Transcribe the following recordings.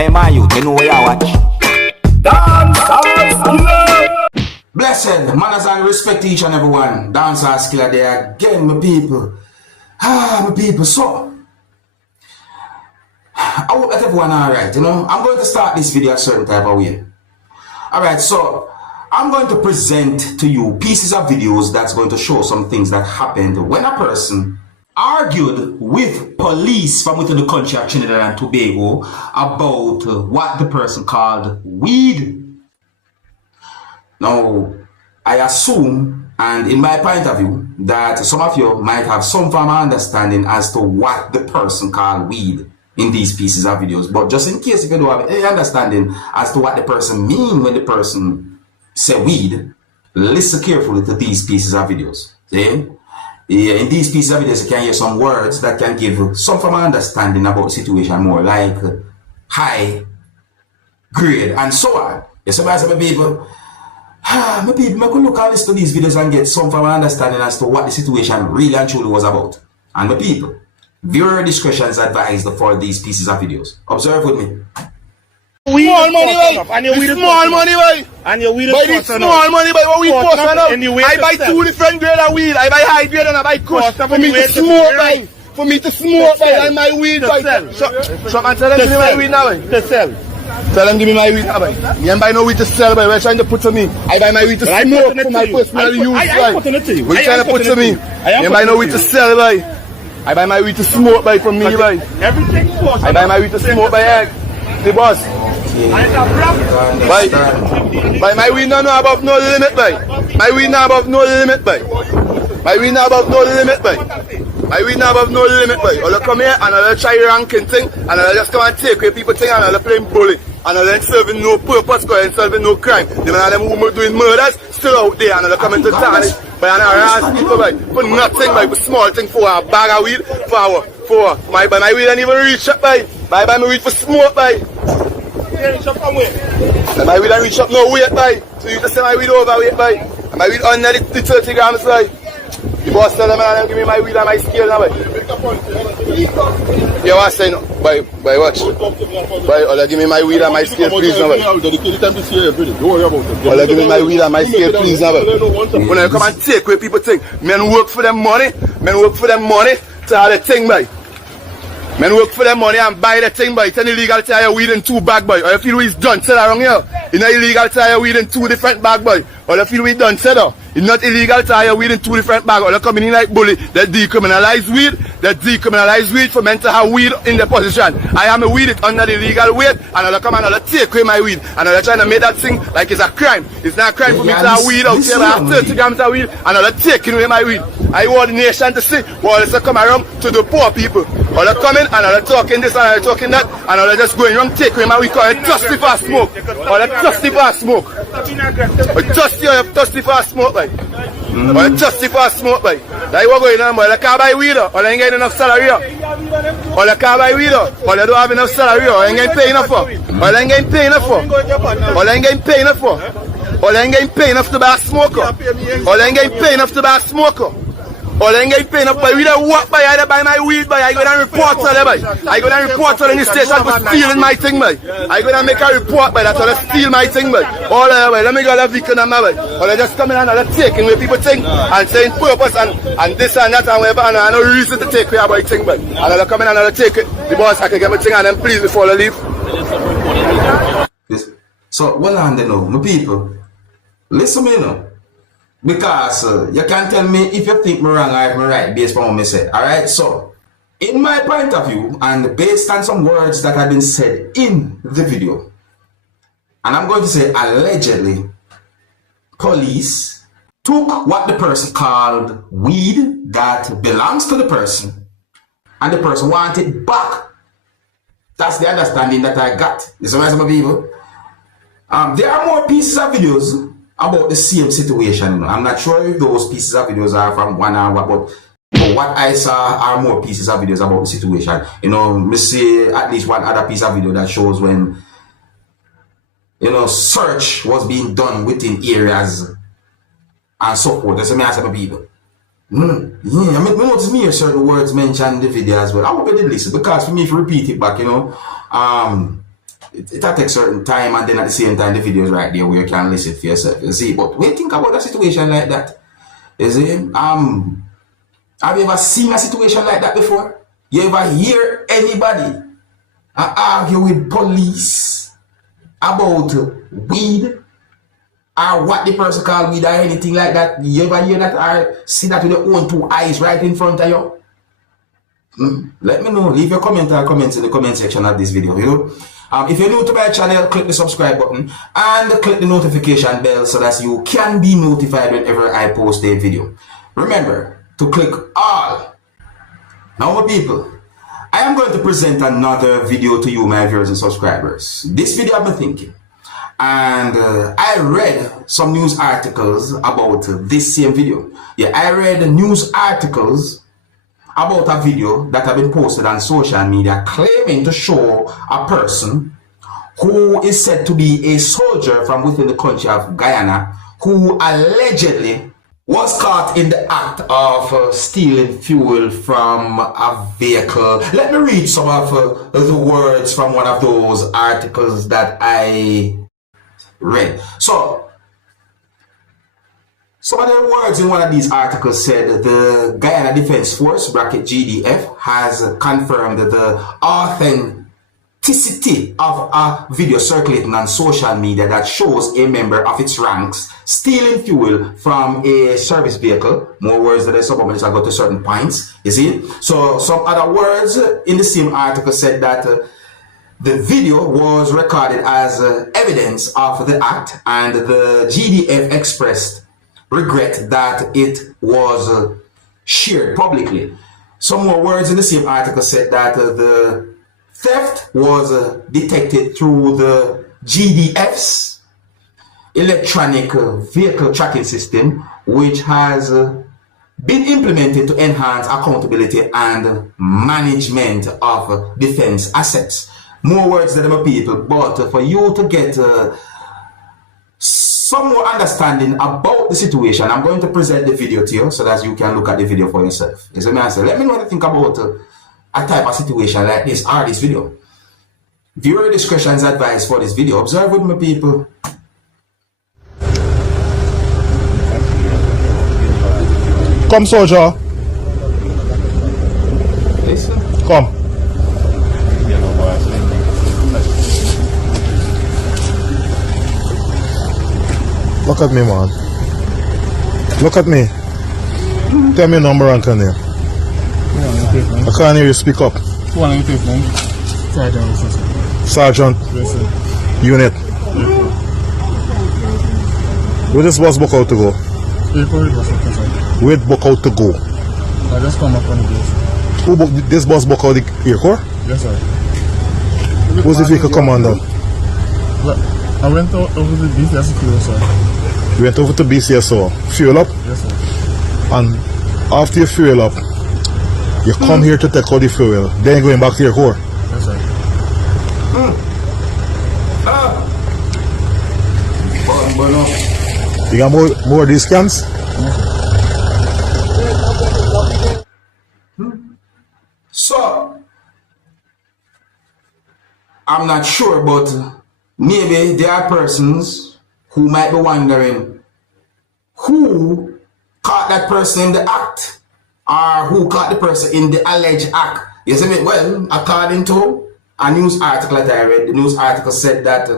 Hey man, you know where you watch. Dancehall skilla. Blessed manners and respect to each and everyone. Dancehall skilla there again, my people. My people. So, I hope that everyone alright. I'm going to start this video a certain type of way. Alright, so I'm going to present to you pieces of videos that's going to show some things that happened when a person argued with police from within the country of Trinidad and Tobago about what the person called weed. Now, I assume, and in my point of view, that some of you might have some form of understanding as to what the person called weed in these pieces of videos. But just in case if you don't have any understanding as to what the person mean when the person say weed, listen carefully to these pieces of videos. See? Yeah, in these pieces of videos, you can hear some words that can give some form of understanding about the situation more, like high, grade, and so on. You see, my people, I could look and listen to these videos and get some form of understanding as to what the situation really and truly was about. And my people, viewer discretion is advised for these pieces of videos. Observe with me. Small money, boy. And your weed small money, boy. And your weed is small money, boy. What we post on now? I buy two different grade of weed. I buy high grade and I buy kush. For me to smoke, boy. For me to smoke, boy. And my weed, boy. So man, tell them give me my weed now, boy. To sell. Tell them give me my weed now, boy. You ain't buy no weed to sell, boy. We're trying to put to me. I buy my weed to smoke for my personal use, boy. We're trying to put to me. You ain't buy no weed to sell, boy. I buy my weed to smoke, boy, from me, boy. Everything costs. I buy my weed to smoke, boy. The boss. By my weed not above no limit, boy. My weed not above no limit, boy. My weed not above no limit, boy. My weed not above no limit, boy. I'll come here and I'll try ranking thing and I'll just come and take away people thing and I'll playing bully and I'll serving no purpose, going serving no crime. The man them who doing murders still out there and I'll come into tarnish by an harass people, boy. For nothing, boy, for small thing for a bag of weed for my weed don't even reach up, boy. Buy my weed for smoke, boy. My weed don't reach up no weight, boy. So you just say my weed overweight, boy. And my weed under the 30 grams, boy. The boss tell them and give me my weed and my scale now, boy. You want to say no? Boy, watch. Boy, all give me my weed and my scale, please, now, boy. All give me my weed and my scale, please, now, boy. When I come and take away people think, men work for them money to have the thing, boy. Men work for them money and buy the thing, boy. It's an illegal to have weed in 2 bag, boy. Or you feel it's done, sell around here. It's not illegal to have weed in 2 different bag, boy. Or you feel we done, sell. It's not illegal to have weed in 2 different bag. Or you coming in like bully. They decriminalize weed. They decriminalize weed for men to have weed in their possession. I am a weed it under the legal weight, and I'll come and I'll take away my weed. And I'll try to make that thing like it's a crime. It's not a crime for me to have weed out here. I have 30 grams of weed, and I'll take away my weed. I want the nation to see what is come around to the poor people. Or they come in and they're talking this and they're talking that, and they're just going around take away my weed because they're thirsty for smoke. Or they're thirsty for smoke. Or thirsty for smoke, like. Or they're thirsty for smoke, like. That's what going on, boy. They can't buy weed, or they ain't getting enough salary, or they can't buy weed, or they don't have enough salary, or they ain't getting paid enough for, or they ain't getting paid enough for, or they ain't getting paid enough for, or they ain't getting paid enough to buy a smoker, or they ain't getting paid enough to buy a smoker. Or they ain't getting paid enough, but we don't walk by either buy my weed, but I go down and report to them, boy. I go down and report to them in the station for stealing my thing, boy. I go down and make a report, boy, that's how they steal my thing, boy. All the way, let me go to the vehicle number, boy. Or they just coming and they're taking away people thing and saying purpose and this and that and whatever, and I have no reason to take away my thing, boy. And they're coming and they're take it. The boss, I can get my thing and then please before they leave. So, well, on the know, my people, listen me, you know. Because you can't tell me if you think me wrong or if me right based on what I said. Alright, so in my point of view and based on some words that have been said in the video, and I'm going to say allegedly, police took what the person called weed that belongs to the person and the person wanted it back. That's the understanding that I got. You see what I'm saying, people? There are more pieces of videos about the same situation. I'm not sure if those pieces of videos are from 1 hour, but what I saw are more pieces of videos about the situation. Me see at least one other piece of video that shows when, search was being done within areas and so forth. That's what I say, people. Yeah, I mean, notice me certain words mentioned in the video as well. I hope you did listen, because for me, if you repeat it back, it takes certain time, and then at the same time the video is right there where you can listen for yourself. You see, but when you think about a situation like that, you see, have you ever seen a situation like that before? You ever hear anybody argue with police about weed or what the person called weed or anything like that? You ever hear that or see that with your own two eyes right in front of you? Let me know. Leave your comments in the comment section of this video. You know, if you're new to my channel, click the subscribe button and click the notification bell so that you can be notified whenever I post a video. Remember to click all. Now, my people, I am going to present another video to you, my viewers and subscribers. This video I've been thinking, and I read some news articles about this same video. Yeah, I read news articles about a video that have been posted on social media claiming to show a person who is said to be a soldier from within the country of Guyana who allegedly was caught in the act of stealing fuel from a vehicle. Let me read some of the words from one of those articles that I read. So, some of the words in one of these articles said the Guyana Defense Force, bracket GDF, has confirmed the authenticity of a video circulating on social media that shows a member of its ranks stealing fuel from a service vehicle. More words that I saw, but I go to certain points. You see? So some other words in the same article said that the video was recorded as evidence of the act, and the GDF expressed regret that it was shared publicly. Some more words in the same article said that the theft was detected through the GDF's electronic vehicle tracking system, which has been implemented to enhance accountability and management of defense assets. More words than my people, but for you to get some more understanding about the situation, I'm going to present the video to you so that you can look at the video for yourself. Let me know what you think about a type of situation like this or this video. Viewer discretion is advised for this video. Observe with my people. Come, soldier. Listen. Come. Look at me, man. Look at me. Tell me your number and your name. I can't hear you speak up. Sergeant. Yes, sir. Unit. Where this bus book out to go? Where it book out to go? I just come up on the base. Who book this bus book out the Air Corps? Yes, sir. Who's the vehicle commander? I went over the BCSO, sir. You went over to BCSO. Fuel up? Yes, sir. And after you fuel up, you come here to take out the fuel. Then you're going back to your core. Yes, sir. You got more of these scams? So, I'm not sure, but maybe there are persons who might be wondering who caught that person in the act, or who caught the person in the alleged act. You see me? Well, according to a news article that I read, the news article said that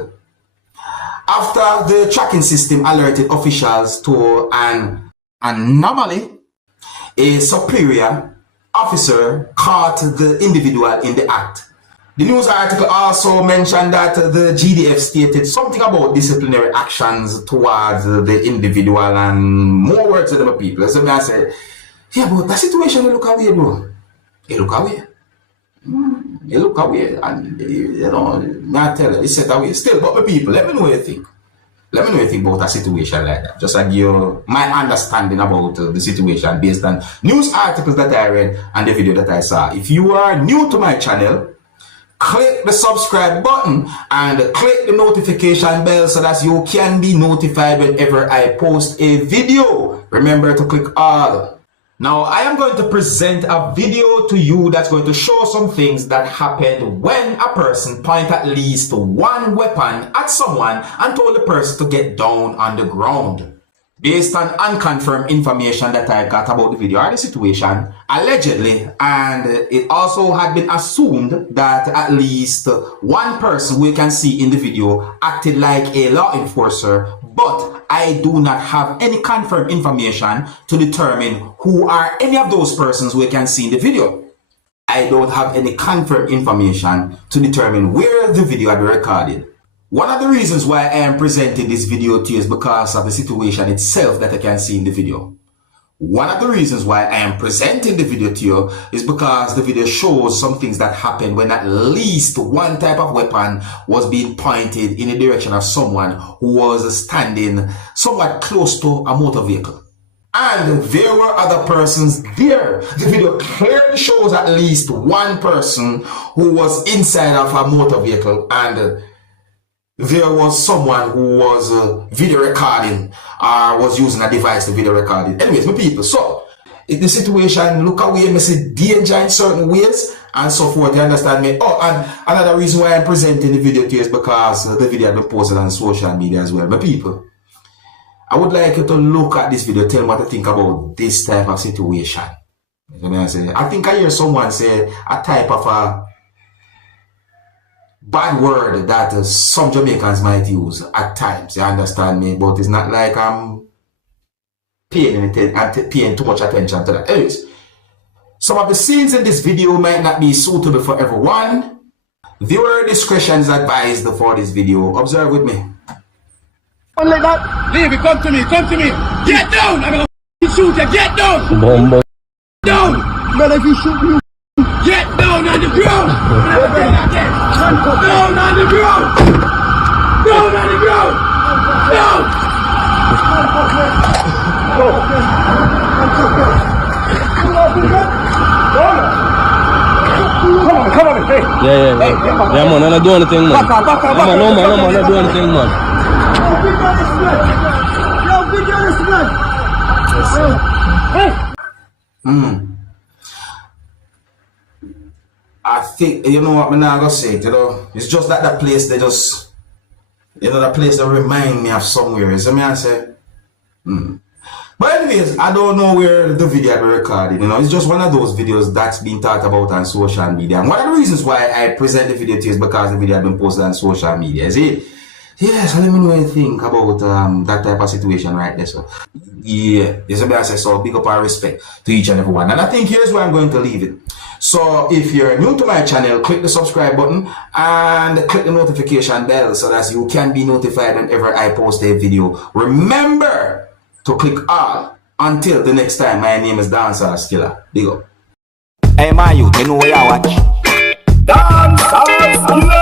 after the tracking system alerted officials to an anomaly, a superior officer caught the individual in the act. The news article also mentioned that the GDF stated something about disciplinary actions towards the individual and more words to the people. So I said, yeah, but that situation look away, bro. It look away. It look away. And, you know, I tell you, it's set away. Still, but my people, let me know what you think. Let me know what you think about a situation like that. Just like you, my understanding about the situation based on news articles that I read and the video that I saw. If you are new to my channel, click the subscribe button and click the notification bell so that you can be notified whenever I post a video. Remember to click all. Now, I am going to present a video to you that's going to show some things that happened when a person pointed at least one weapon at someone and told the person to get down on the ground. Based on unconfirmed information that I got about the video or the situation, allegedly, and it also had been assumed that at least one person we can see in the video acted like a law enforcer, but I do not have any confirmed information to determine who are any of those persons we can see in the video. I don't have any confirmed information to determine where the video had been recorded. One of the reasons why I am presenting this video to you is because of the situation itself that I can see in the video. One of the reasons why I am presenting the video to you is because the video shows some things that happened when at least one type of weapon was being pointed in the direction of someone who was standing somewhat close to a motor vehicle. And there were other persons there. The video clearly shows at least one person who was inside of a motor vehicle, and there was someone who was video recording or was using a device to video record it. Anyways, my people, so if the situation look away, I see danger in certain ways and so forth, you understand me? Oh, and another reason why I'm presenting the video to you is because the video has been posted on social media as well. My people, I would like you to look at this video, tell me what you think about this type of situation. You know what I'm saying? I think I hear someone say a type of a bad word that some Jamaicans might use at times, you understand me? But it's not like I'm paying too much attention to that. Anyways, some of the scenes in this video might not be suitable for everyone. Viewer discretion is advised for this video. Observe with me. Like that. Leave it, come to me, come to me. Get down! I'm gonna shoot you, get down! Bombo. Down! But if you shoot me, get down on the ground! Down on the ground! Down on the ground! Down! Come on, hey! Yeah, man, I'm not doing anything, man. No, man, I'm not doing anything, man. I think, you know what I'm not gonna say, you know, it's just that that place, they just, you know, that place that remind me of somewhere, you see me I say? But anyways, I don't know where the video I recorded, you know, it's just one of those videos that's been talked about on social media. And one of the reasons why I present the video to you is because the video has been posted on social media, is it? Yeah, so let me know what you think about that type of situation right there. So, yeah, you see me I say, so big up our respect to each and every one. And I think here's where I'm going to leave it. So if you're new to my channel, click the subscribe button and click the notification bell so that you can be notified whenever I post a video. Remember to click all. Until the next time, my name is Dancehall Skilla. Big up. Hey, my youth, you know where I watch? Dancehall Skilla.